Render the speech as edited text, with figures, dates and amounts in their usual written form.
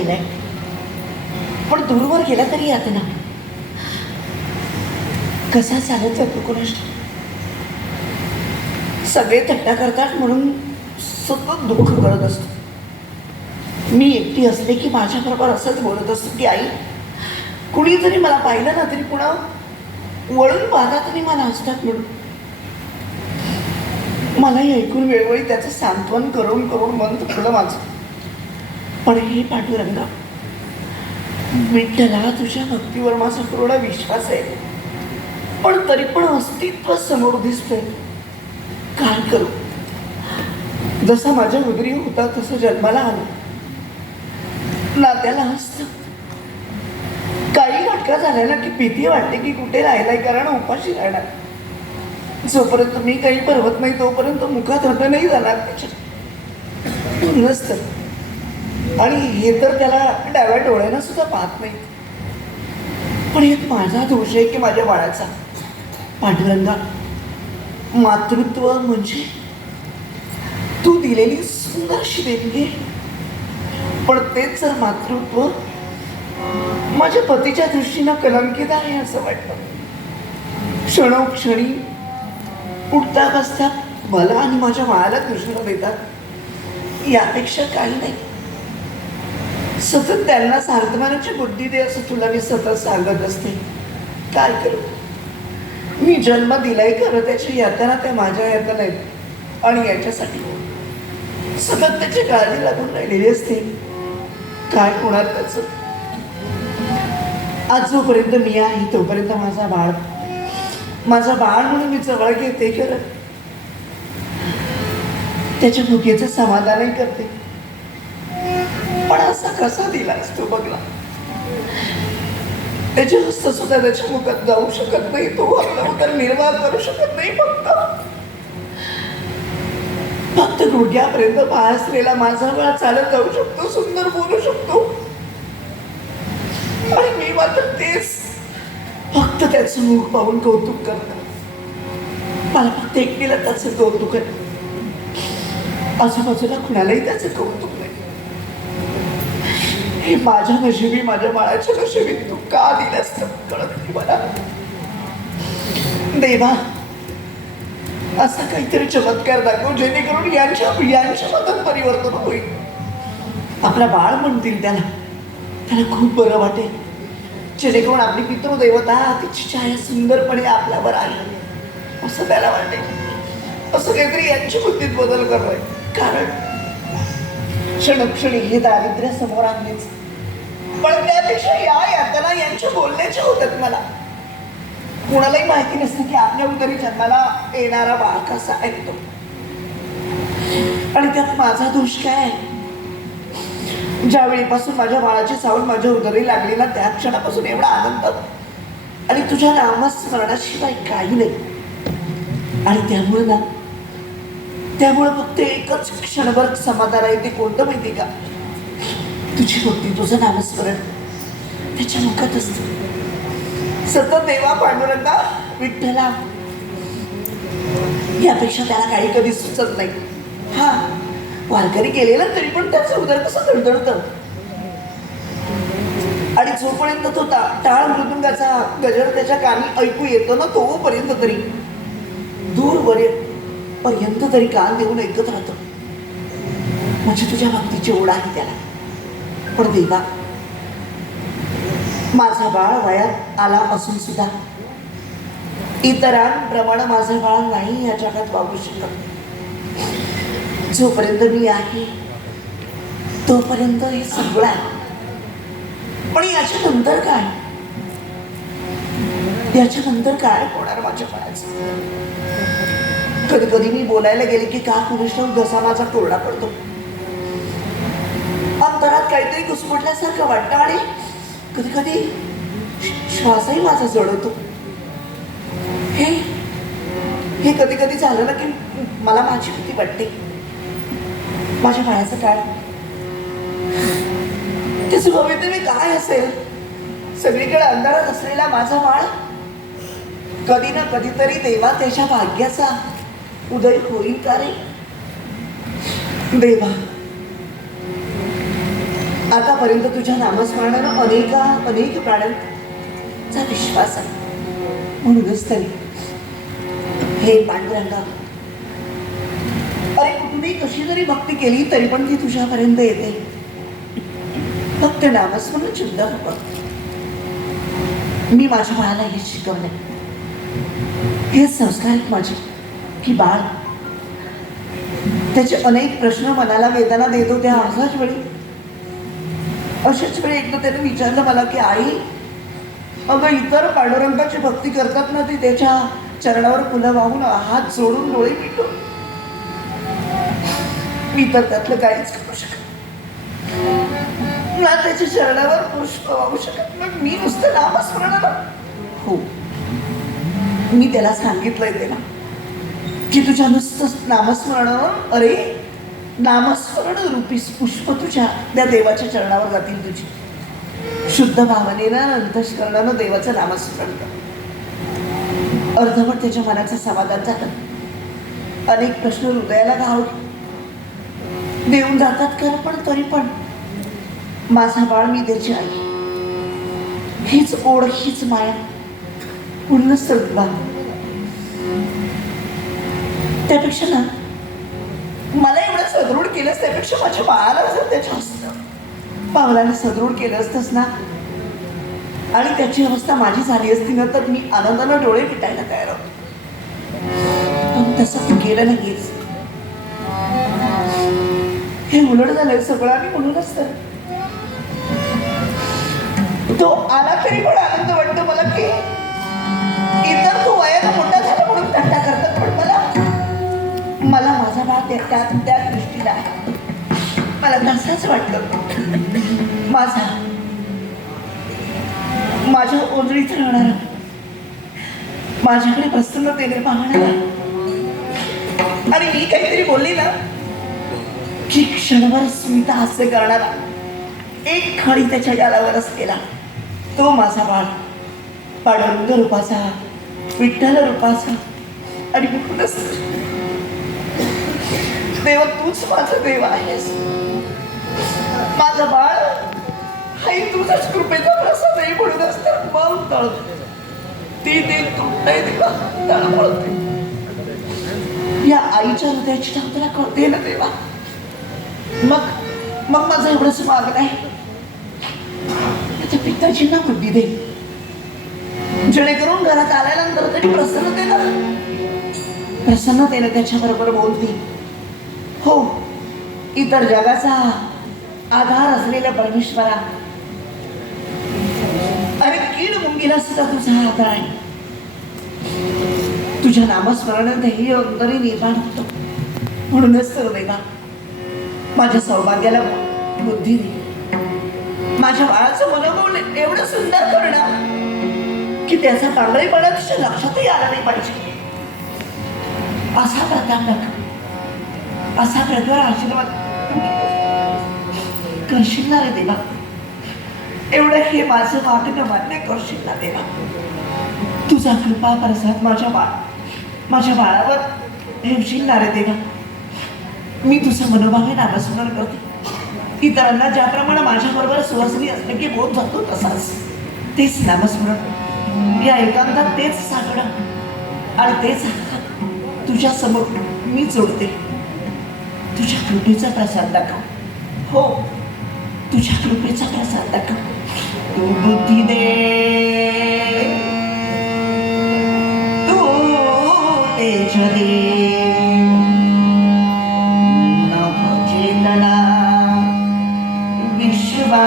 केलाय, पण दूरवर गेला तरी यातना. कसा चालत जातो कोणास ठाऊक. सगळे थट्टा करतात म्हणून सतत दुःख करत असतो. मी एकटी असले की माझ्याबरोबर असंच बोलत असतो की आई, कुणी जरी मला पाहिलं ना तरी पुन्हा वळून पाहतात तरी मला असतात म्हणून. मलाही ऐकून वेळोवेळी त्याचं सांत्वन करून करून मन थकलं माझं. पण हे पांडुरंगा, विठ्ठला तुझ्या भक्तीवर माझा पूर्ण विश्वास आहे, पण तरी पण अस्तित्व समोर दिसतंय. काय करू? जसा माझ्या उदरी होता तसं जन्माला आलं. नात्याला असतं काही नाटका झाल्या ना की भीती वाटते की कुठे राहिलाय, कारण उपाशी राहणार. जोपर्यंत मी काही पर्वत नाही तोपर्यंत मुखात हात नाही जाणार त्याच्या नसतं. आणि हे तर त्याला डाव्या डोळ्यानं सुद्धा पाहत नाही. पण एक माझा दोष आहे की माझ्या बाळाचा. पांडुरंगा, मातृत्व म्हणजे तू दिलेली सुंदरशी देणगी, पण तेच जर मातृत्व माझ्या पतीच्या दृष्टीनं कलंकित आहे असं वाटतं. क्षणोक्षणी उठता बसता मला आणि माझ्या बाळाला दृष्टीनं देतात, यापेक्षा काही नाही. सतत त्यांना सांत्वनाची बुद्धी दे असं तुला मी सतत सांगत असते. काय करू? मी जन्म दिलाय खरं, त्याची यातना त्या माझ्या यातना आहेत आणि याच्यासाठी सतत त्याची काळजी लागून राहिलेली असते. काय होणार त्याचं? आज जोपर्यंत मी आहे तोपर्यंत माझा बाळ म्हणून मी जवळ घेते खरं, त्याच्या भुकेचं समाधानही करते. पण असा कसा दिलास तू बघला. त्याचे हस्त सुद्धा त्याच्या मुखात जाऊ शकत नाही, तो आपला उदरनिर्वाह करू शकत नाही. फक्त गुडघ्यापर्यंत पाय असलेला माझा बाळ चालत जाऊ शकतो, सुंदर बोलू शकतो. आणि मी मात्र तेच फक्त त्याचं मुख पाहून कौतुक करतो. मला फक्त एकटीला त्याचं कौतुक आहे, आजूबाजूला कुणालाही त्याचं कौतुक नाही. हे माझ्या नशिबी, माझ्या बाळाच्या नशिबी तू का दिलंस कळत नाही मला. देवा, असा काहीतरी चमत्कार दाखव जेणेकरून यांच्या मतात परिवर्तन होईल. आपला बाळ म्हणतील त्याला खूप बरं वाटेल, जेणेकरून आपली पितृदेवता तिची छाया सुंदरपणे आपल्यावर आली असं त्याला वाटेल. असं काहीतरी यांची बुद्धीत बदल करतोय. कारण क्षणोक्षणी हे दारिद्र्य समोर आणलेच, पण त्यापेक्षा या यातना यांच्या बोलण्याच्या होतात. मला कुणालाही माहिती नसतं की आपल्या उदरी जन्माला येणारा बाळ कसा ऐकतो, आणि त्यात माझा दोष काय आहे. ज्या वेळीपासून माझ्या बाळाची सावण माझ्या उदरी लागली ना, त्या क्षणापासून एवढा आनंद आणि तुझ्या नामस्मरणाशिवाय काही नाही. आणि त्यामुळे फक्त एकच क्षणभर समाधान आहे. ते कोणतं माहिती का? तुझी भक्ती, तुझं नामस्मरण त्याच्या मुखात असतं सतत. देवा, पांडुरंगा, विठ्ठला, यापेक्षा त्याला काही कधी सुचत नाही. हा वारकरी केलेलं तरी पण त्याचं उदर कसं धडधडतं. आणि जोपर्यंत तो टाळ मृदुंगाचा गजर त्याच्या कानी ऐकू येतो ना, तोपर्यंत तरी दूरपर्यंत तरी कान देऊन ऐकत राहतो. म्हणजे तुझ्या भक्तीची ओढ आहे त्याला. पण देवा, माझा बाळ वयात आला असून सुद्धा इतरांप्रमाणे माझं बाळ नाही या जगात वागू शकत. जोपर्यंत मी आहे तोपर्यंत हे सगळं आहे. पण याच्यानंतर काय होणार माझ्या बाळाचं? कधी कधी मी बोलायला गेले की का कुणाष्ट घसा माझा कोरडा पडतो. अंतरात काहीतरी घुसमटल्यासारखं वाटतं आणि कधी कधी श्वासही माझा जडवतो. हे कधी कधी झालं ना की मला माझी भीती वाटते. माझ्या बाळाचं काय, त्याचं भवितव्य काय असेल? सगळीकडे अंधारात असलेला माझा बाळ कधी ना कधीतरी देवा त्याच्या भाग्याचा उदय होईल का रे? देवा, आतापर्यंत तुझ्या नामस्मरणानं अनेक प्राण्यांचा विश्वास आहे. म्हणूनच तरी हे पांडुरंगा, अरे कुठूनही कशी जरी भक्ती केली तरी पण ती तुझ्यापर्यंत येते. फक्त नामस्मरण शुद्ध हवं. मी माझ्या बाळाला हे शिकवले. हे संस्कार आहेत माझे की बाळ त्याचे अनेक प्रश्न मनाला वेदना देत होत्या. अशाच वेळी एकदा त्याने विचारलं मला की आई, अगं इतर पांडुरंगाची भक्ती करतात ना, ती त्याच्या चरणावर फुलं वाहून हात जोडून डोळे मिटून, मी तर त्यातलं काहीच करू शकत ना, त्याच्या चरणावर पुष्प वाहू शकत. मग मी नुसतं नामस्मरणाला. हो, मी त्याला सांगितलंय ते ना की तुझ्या नुसतं नामस्मरण, अरे नामस्मरण रूपी पुष्प तुझ्या त्या देवाच्या चरणावर जातील. तुझी शुद्ध भावनेनं अंतःकरणानं देवाचं नामस्मरण कर. अर्धवट त्याच्या मनाचं समाधान झालं. अनेक प्रश्न हृदयाला घाव देऊन जातात खरं, पण तरी पण माझा बाळ, मी त्याची आई, हीच ओढ, हीच माया पूर्ण सद्भाव. त्यापेक्षा ना मला एवढं सदृढ केलंस, त्यापेक्षा माझ्या बाळाला जर त्याच्या पावलाने सदृढ केलं असतंस ना आणि त्याची अवस्था माझी झाली असती ना, तर मी आनंदानं डोळे पिटायला तयार होतो. पण तसं तू केलं नाहीस. हे उलट झालंय सगळं. आणि म्हणूनच तर तो आला तरी पण आनंद वाटतो मला की इतर तू वयाला मोठा झाला म्हणून थट्टा करतात, पण मला माझा भाग त्या दृष्टीला मला तसंच वाटलं. माझ्या ओंजळीत राहणारा, माझ्याकडे प्रसन्नतेने पाहणारा, आणि मी काहीतरी बोलली ना की क्षणभर स्मित हास्य करणारा, एक खडी त्याच्या गालावर असलेला तो माझा बाळ, पांडुरंग रूपाचा, विठ्ठल रूपाचा. आणि म्हणूनच देव, तूच माझं देव आहेस. माझं बाळ हाही तुझ्याच कृपेचा प्रसाद आहे. म्हणूनच तर मग तळते ती देव तुटतंय देवा, तळमळते. या आईच्या हृदयाची ठाव तुला कळते ना देवा. मग माझं एवढंच मागणं आहे, माझ्या पिताजींना बुद्धी दे, जेणेकरून घरात आल्यानंतर तरी प्रसन्नतेने त्याच्याबरोबर बोलती. हो, इतर जगाचा आधार असलेल्या परमेश्वरा, अरे कीड मुंगीला सुद्धा तुझा आधार आहे. तुझ्या नामस्मरणात हे अंतरी निर्माण होतो. म्हणूनच तर देवा, माझ्या सौभाग्याला बुद्धी दे. माझ्या बाळाचं मनोबल एवढं सुंदर करणं की त्याचा कांगळेपणा तुझ्या लक्षातही आला नाही पाहिजे. असा प्रकार आशीर्वाद करशील ना रे देवा. एवढं हे माझं मागणं मान्य करशील ना देवा. तुझा कृपा प्रसाद माझ्या बाळावर ठेवशील ना रे देवा. मी तुझं मनोभावे नामस्मरण करते. इतरांना ज्याप्रमाणे माझ्याबरोबर सुवासनी असले की बोध जातो तसाच तेच नामस्मरण, या एकांतात तेच साधणं आणि तेच तुझ्या समोर मी जोडते. तुझ्या कृपेचा प्रसाद दाखव. हो, तुझ्या कृपेचा प्रसाद दाखव. तू बुद्धी दे, तू तेज दे, नभ चेतना विश्वा